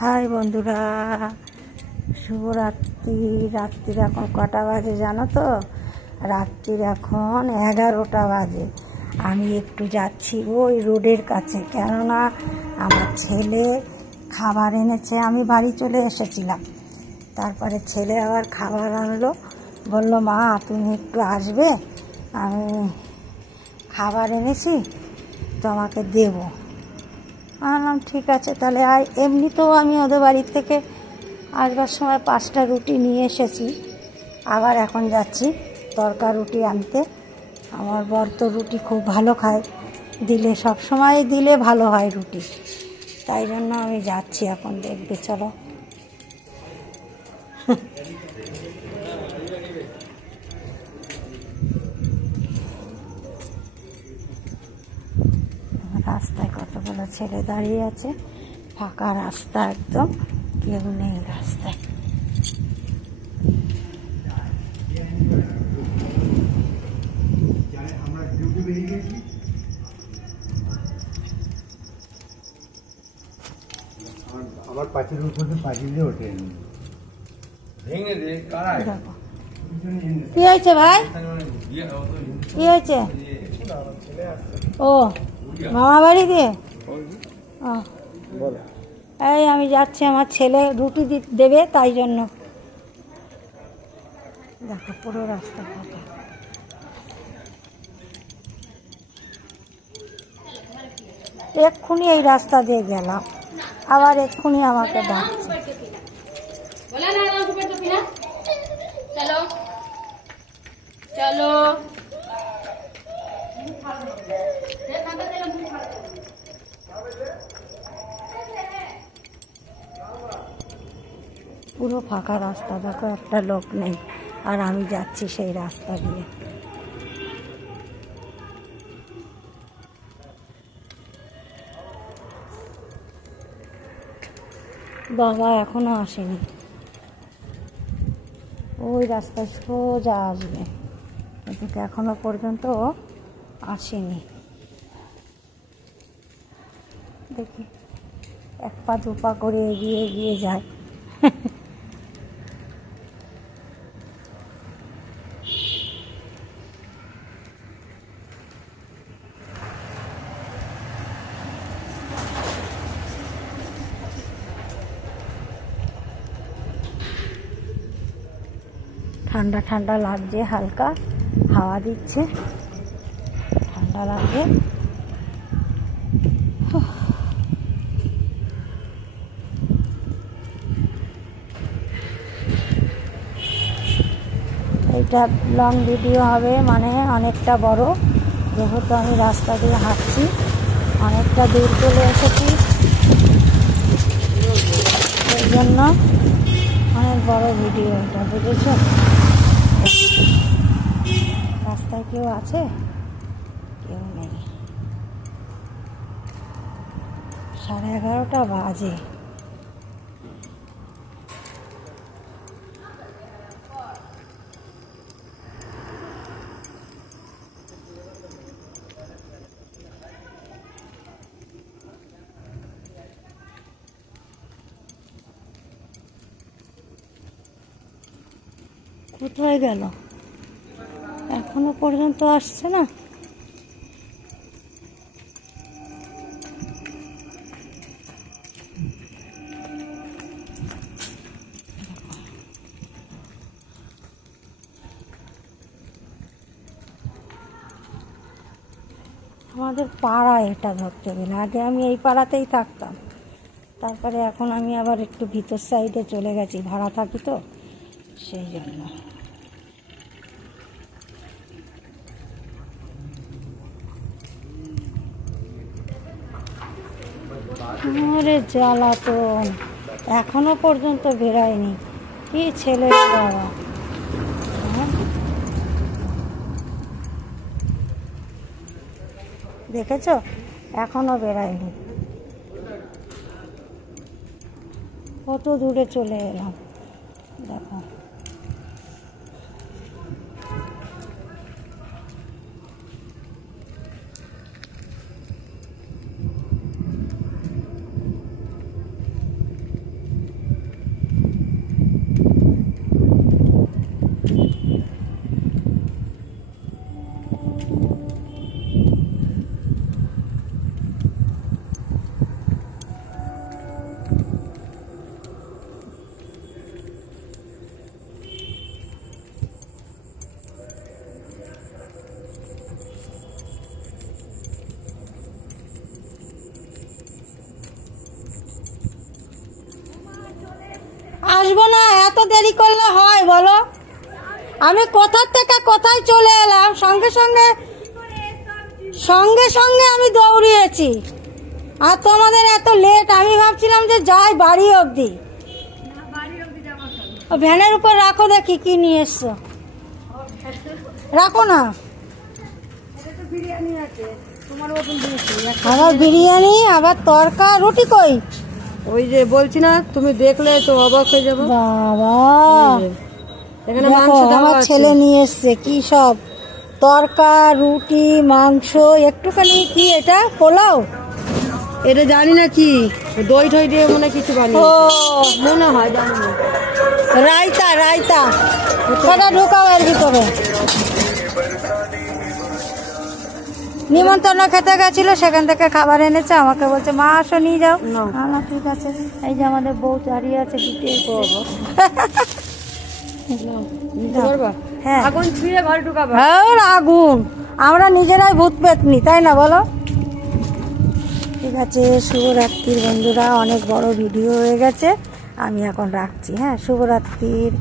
High বন্ধুরা, শুভরাত্রি। রাত্রির এখন কটা বাজে জানো তো? রাত্রির এখন 11টা বাজে। আমি একটু যাচ্ছি ওই রোডের কাছে, কেননা আমার ছেলে খাবার এনেছে। আমি বাড়ি চলে এসেছিলাম, তারপরে ছেলে আবার খাবার আনলো। বলল, মা তুমি একটু আসবে, আমি খাবার এনেছি তোমাকে দেবো। বললাম ঠিক আছে তাহলে আয়। এমনিতেও আমি ওদের বাড়ির থেকে আসবার সময় 5টা রুটি নিয়ে এসেছি, আবার এখন যাচ্ছি তরকা রুটি আনতে। আমার বর তো রুটি খুব ভালো খায়, দিলে সব সময় দিলে ভালো হয় রুটি, তাই জন্য আমি যাচ্ছি এখন। দেখবে চলো। রাস্তায় কতগুলো ছেলে দাঁড়িয়ে আছে, ফাঁকা রাস্তা একদম, কেউ নেই রাস্তায়। আমার পাঁচের উপরে পাঁচিলে ওঠেন ভেঙে দে। কি হয়েছে ভাই? কি হয়েছে? ও মামা বাড়ি দিয়ে? এই আমি যাচ্ছি, আমার ছেলে রুটি দেবে, তাই জন্য। দেখো পুরো রাস্তা ফাঁকা। এক্ষুনি এই রাস্তা দিয়ে গেলাম, আবার এক্ষুনি আমাকে ডাকছে। চলো পুরো ফাঁকা রাস্তা, দেখো একটা লোক নেই, আর আমি যাচ্ছি সেই রাস্তা দিয়ে। বাবা এখনো আসেনি, ওই রাস্তায় সোজা আসবে, কিন্তু এখনো পর্যন্ত আসেনি। দেখি এক পা দু পা করে এগিয়ে এগিয়ে যায়। ঠান্ডা ঠান্ডা লাগছে, হালকা হাওয়া দিচ্ছে, ঠান্ডা লাগছে। এটা লং ভিডিও হবে, মানে অনেকটা বড়, যেহেতু আমি রাস্তা দিয়ে হাঁটছি, অনেকটা দূর চলে এসেছি, এই জন্য অনেক বড় ভিডিও এটা, বুঝেছ? রাস্তায় কেউ আছে? কেউ নেই। 11:30 বাজে। কোথায় গেল? এখনো পর্যন্ত আসছে না। আমাদের পাড়া এটা ধরতে গেলে, আগে আমি এই পাড়াতেই থাকতাম, তারপরে এখন আমি আবার একটু ভিতর সাইডে চলে গেছি, ভাড়া থাকি তো সেই জন্য। আরে জ্বালাতন, এখনো পর্যন্ত বেরায়নি। কি ছেলে বাবা, দেখেছো? এখনো বেরায়নি। কত দূরে চলে এলাম দেখো। আসবো না, এত দেরি করলে হয় বলো? আমি কোথার থেকে কোথায় চলে এলাম, সঙ্গে সঙ্গে আমি দৌড়িয়েছি। আর তোমাদের এত লেট, আমি ভাবছিলাম যে যাই বাড়ি অবধি। ভ্যানের উপর রাখো, দেখি কি নিয়ে এসছো, রাখো না। আবার বিরিয়ানি, আবার তরকা, রুটি কই? ওই যে বলছি না, তুমি দেখলে তো অবাক হয়ে যাবে। বাবা, এখানে দেখো, মাংস দেওয়া আমার আছে। ছেলে নিয়ে এসছে কি সব তরকা, রুটি, মাংস, একটুখানি কি এটা পোলাও? এটা জানি না কি, দই ঠই দিয়ে মনে হয় কিছু ও বানিয়ে মনে হয়, জানি না। রায়তা, রায়তা, কটা ঢোকাও এর ভিতরে। নিমন্ত্রণ খেতে গেছিল, সেখান থেকে খাবার এনেছে, আমাকে বলছে মা আসো নিয়ে যাও। না ঠিক আছে। এই যে আমাদের বউ দাঁড়িয়ে আছে, দিতে নিতে পারবা? হ্যাঁ, আগুন ছুঁয়ে ঘরে ঢুকাবা। হ্যাঁ আগুন, আমরা নিজেরাই ভূত পেতনি, তাই না বলো? ঠিক আছে, শুভরাত্রির বন্ধুরা, অনেক বড় ভিডিও হয়ে গেছে, আমি এখন রাখছি। হ্যাঁ, শুভরাত্রির।